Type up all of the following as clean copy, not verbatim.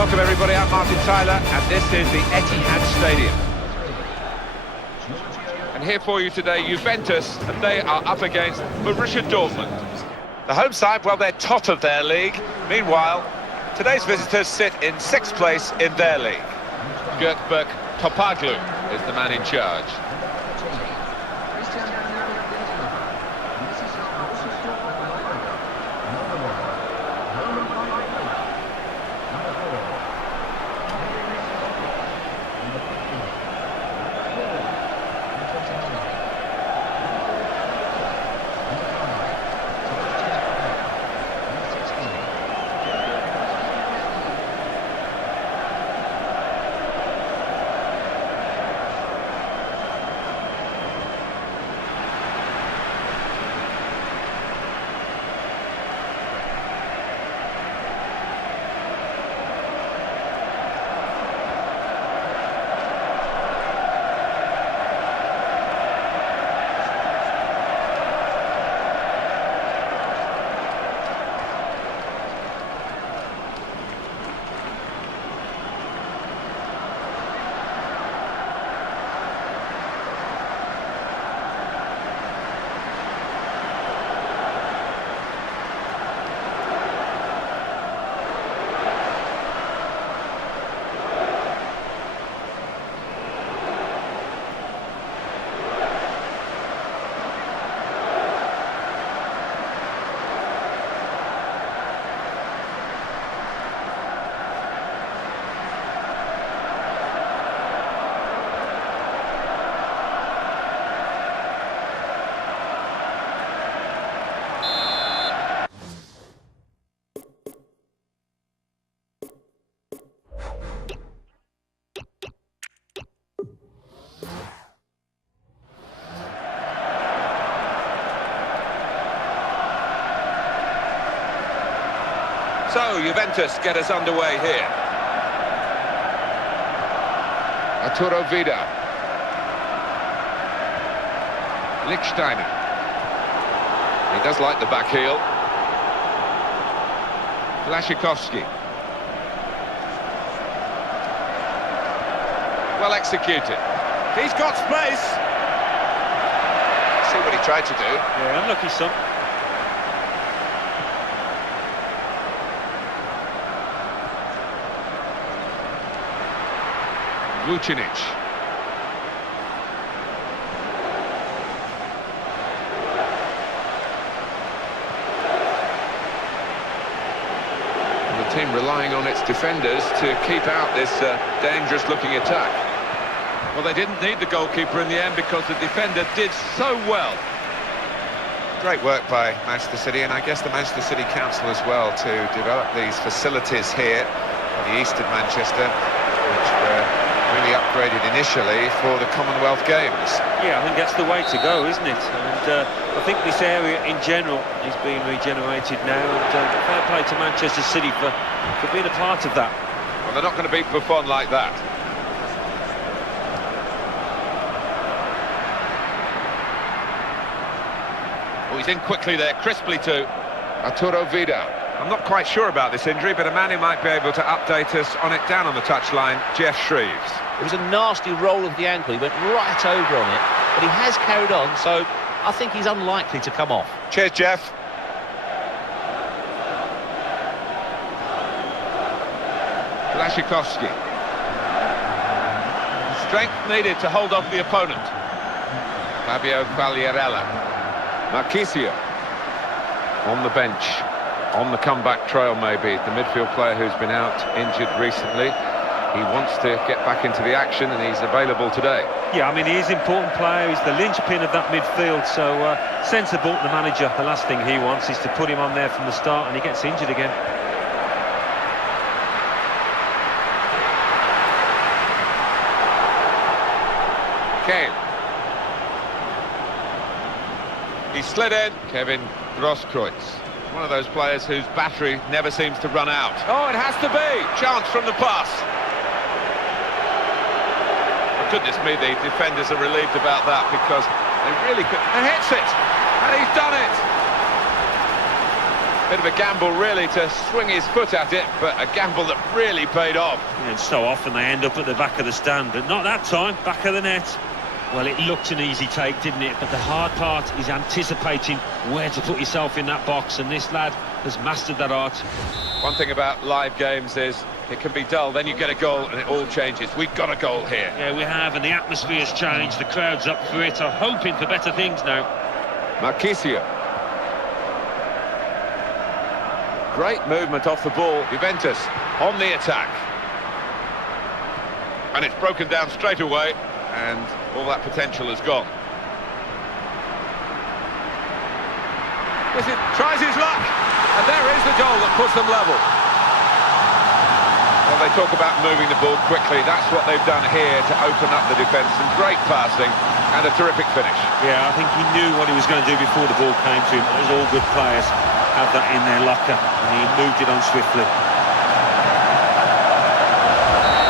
Welcome everybody, I'm Martin Tyler and this is the Etihad Stadium. And here for you today, Juventus, and they are up against Borussia Dortmund. The home side, well, they're top of their league. Meanwhile, today's visitors sit in 6th place in their league. Gökberk Topaglu is the man in charge. So, Juventus get us underway here. Arturo Vidal. Lichtsteiner. He does like the back heel. Błaszczykowski. Well executed. He's got space. See what he tried to do. Yeah, unlucky son. Vucinic. The team relying on its defenders to keep out this dangerous-looking attack. Well, they didn't need the goalkeeper in the end because the defender did so well. Great work by Manchester City, and I guess the Manchester City Council as well, to develop these facilities here in the east of Manchester, which were really upgraded initially for the Commonwealth Games. Yeah, I think that's the way to go, isn't it? And I think this area in general is being regenerated now, and fair play to Manchester City for being a part of that. Well, they're not going to beat Buffon like that. Oh, he's in quickly there, crisply too. Arturo Vidal. I'm not quite sure about this injury, but a man who might be able to update us on it down on the touchline, Jeff Shreves. It was a nasty roll of the ankle. He went right over on it, but he has carried on, so I think he's unlikely to come off. Cheers, Jeff. Błaszczykowski. Strength needed to hold off the opponent. Fabio Quagliarella. Marchisio on the bench. On the comeback trail, maybe. The midfield player who's been out injured recently. He wants to get back into the action, and he's available today. Yeah, I mean, he is an important player. He's the linchpin of that midfield, so sensible. The manager, the last thing he wants is to put him on there from the start, and he gets injured again. Kane. He slid in. Kevin Grosskreutz. One of those players whose battery never seems to run out. Oh, it has to be! Chance from the pass. Oh, goodness me, the defenders are relieved about that because they really could... And hits it! And he's done it! Bit of a gamble, really, to swing his foot at it, but a gamble that really paid off. And so often they end up at the back of the stand, but not that time, back of the net. Well, it looked an easy take, didn't it? But the hard part is anticipating where to put yourself in that box, and this lad has mastered that art. One thing about live games is it can be dull, then you get a goal and it all changes. We've got a goal here. Yeah, we have, and the atmosphere's changed. The crowd's up for it, are hoping for better things now. Marchisio. Great movement off the ball. Juventus on the attack. And it's broken down straight away, and all that potential has gone. Tries his luck, and there is the goal that puts them level. Well, they talk about moving the ball quickly. That's what they've done here to open up the defence. Some great passing and a terrific finish. Yeah, I think he knew what he was going to do before the ball came to him. Those all good players have that in their locker, and he moved it on swiftly.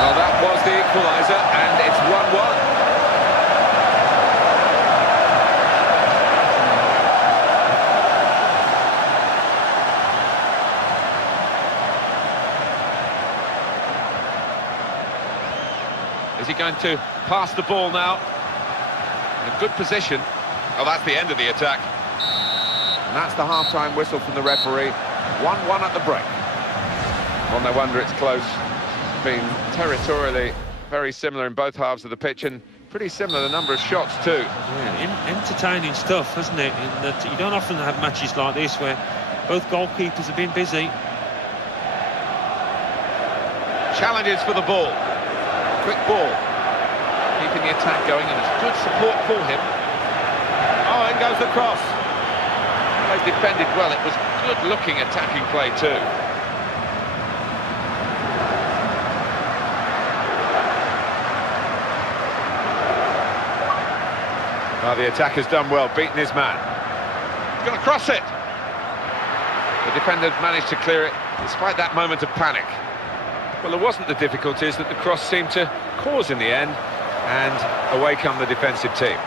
Well, that was the equaliser, and it's 1-1. Is he going to pass the ball now? In a good position. Oh, that's the end of the attack. And that's the half-time whistle from the referee. 1-1 at the break. Well, no wonder it's close. It's been territorially very similar in both halves of the pitch, and pretty similar the number of shots too. Yeah, entertaining stuff, isn't it? In that you don't often have matches like this where both goalkeepers have been busy. Challenges for the ball. Quick ball, keeping the attack going, and it's good support for him. Oh, in goes the cross. They defended well. It was good-looking attacking play too. Well, the attacker's done well, beaten his man. He's going to cross it. The defender managed to clear it, despite that moment of panic. Well, there wasn't the difficulties that the cross seemed to cause in the end, and away come the defensive team.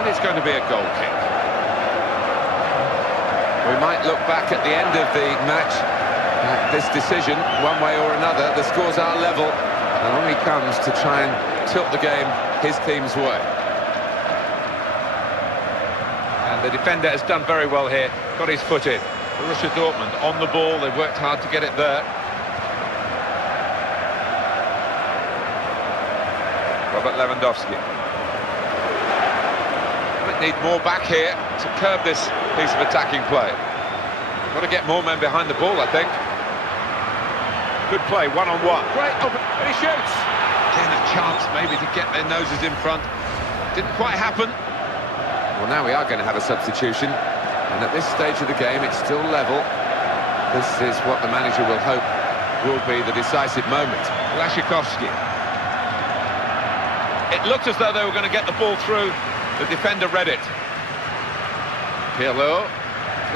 And it's going to be a goal kick. We might look back at the end of the match at this decision, one way or another. The scores are level, and on he comes to try and tilt the game his team's way. And the defender has done very well here, got his foot in. Burossia Dortmund on the ball, they've worked hard to get it there. Robert Lewandowski. Might need more back here to curb this piece of attacking play. Got to get more men behind the ball, I think. Good play, one-on-one. Great open, and he shoots. Again, a chance maybe to get their noses in front. Didn't quite happen. Well, now we are going to have a substitution. And at this stage of the game, it's still level. This is what the manager will hope will be the decisive moment. Błaszczykowski. It looked as though they were going to get the ball through. The defender read it. Pirlo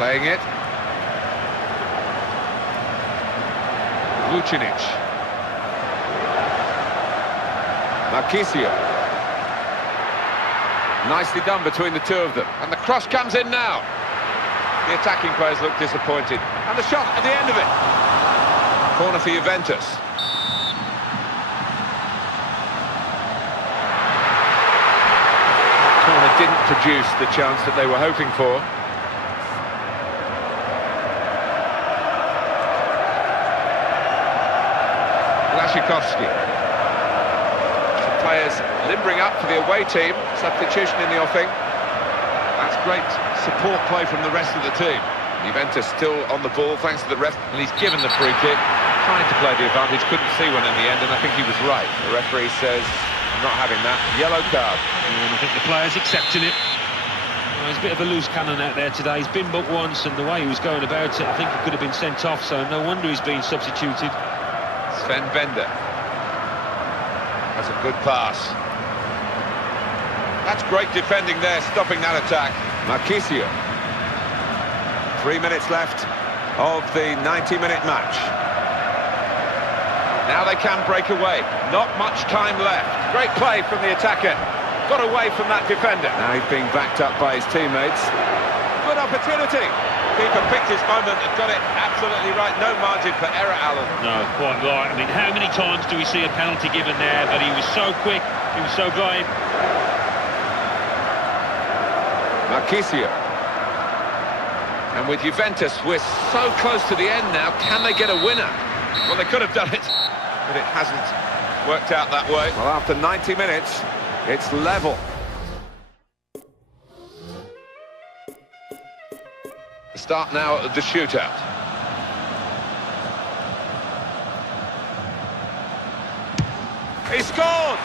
playing it. Vucinic. Marchisio. Nicely done between the two of them. And the cross comes in now. The attacking players look disappointed. And the shot at the end of it. Corner for Juventus. Corner didn't produce the chance that they were hoping for. Błaszczykowski. Some players limbering up for the away team. Substitution in the offing. That's great support play from the rest of the team. Juventus still on the ball thanks to the ref, and he's given the free kick, trying to play the advantage, couldn't see one in the end, and I think he was right. The referee says, I'm not having that. Yellow card. And I think the player's accepting it. Well, he's a bit of a loose cannon out there today. He's been but once, and the way he was going about it, I think he could have been sent off, so no wonder he's been substituted. Sven Bender. That's a good pass. That's great defending there, stopping that attack. Marchisio. 3 minutes left of the 90-minute match. Now they can break away. Not much time left. Great play from the attacker. got away from that defender. Now he's being backed up by his teammates. Good opportunity. Keeper picked his moment and got it absolutely right. No margin for error, Alan. No, quite right. I mean, how many times do we see a penalty given there? But he was so quick, he was so brave. Marchisio. And with Juventus, we're so close to the end now. Can they get a winner? Well, they could have done it, but it hasn't worked out that way. Well, after 90 minutes, it's level. The start now of the shootout. He scored!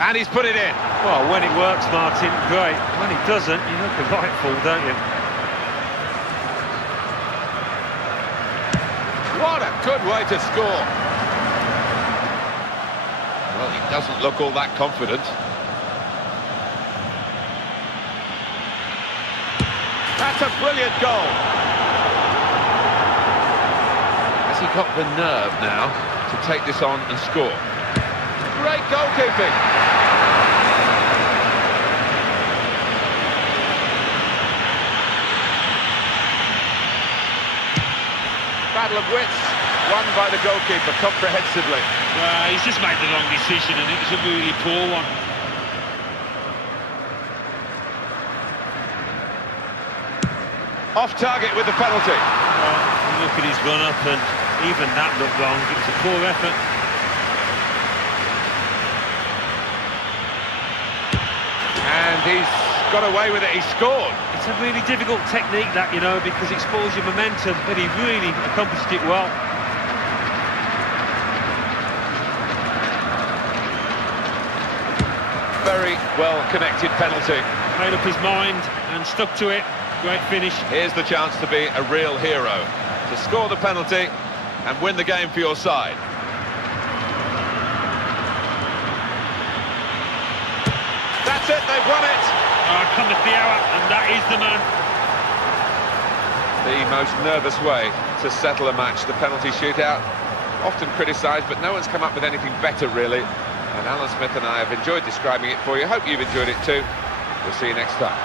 And he's put it in. Well, when it works, Martin, great. When it doesn't, you look a right fool, don't you? What a good way to score. Well, he doesn't look all that confident. That's a brilliant goal. Has he got the nerve now to take this on and score? Great goalkeeping. Battle of wits, won by the goalkeeper comprehensively. Well, he's just made the wrong decision, and it was a really poor one. Off target with the penalty. Well, look at his run-up, and even that looked wrong. It was a poor effort. And he's got away with it, he scored. It's a really difficult technique, that, you know, because it spoils your momentum, but he really accomplished it well. Very well-connected penalty. Made up his mind and stuck to it. Great finish. Here's the chance to be a real hero, to score the penalty and win the game for your side. That's it, they've won it! Cometh the hour, and that is the man. The most nervous way to settle a match, the penalty shootout. Often criticised, but no one's come up with anything better, really. And Alan Smith and I have enjoyed describing it for you. Hope you've enjoyed it too. We'll see you next time.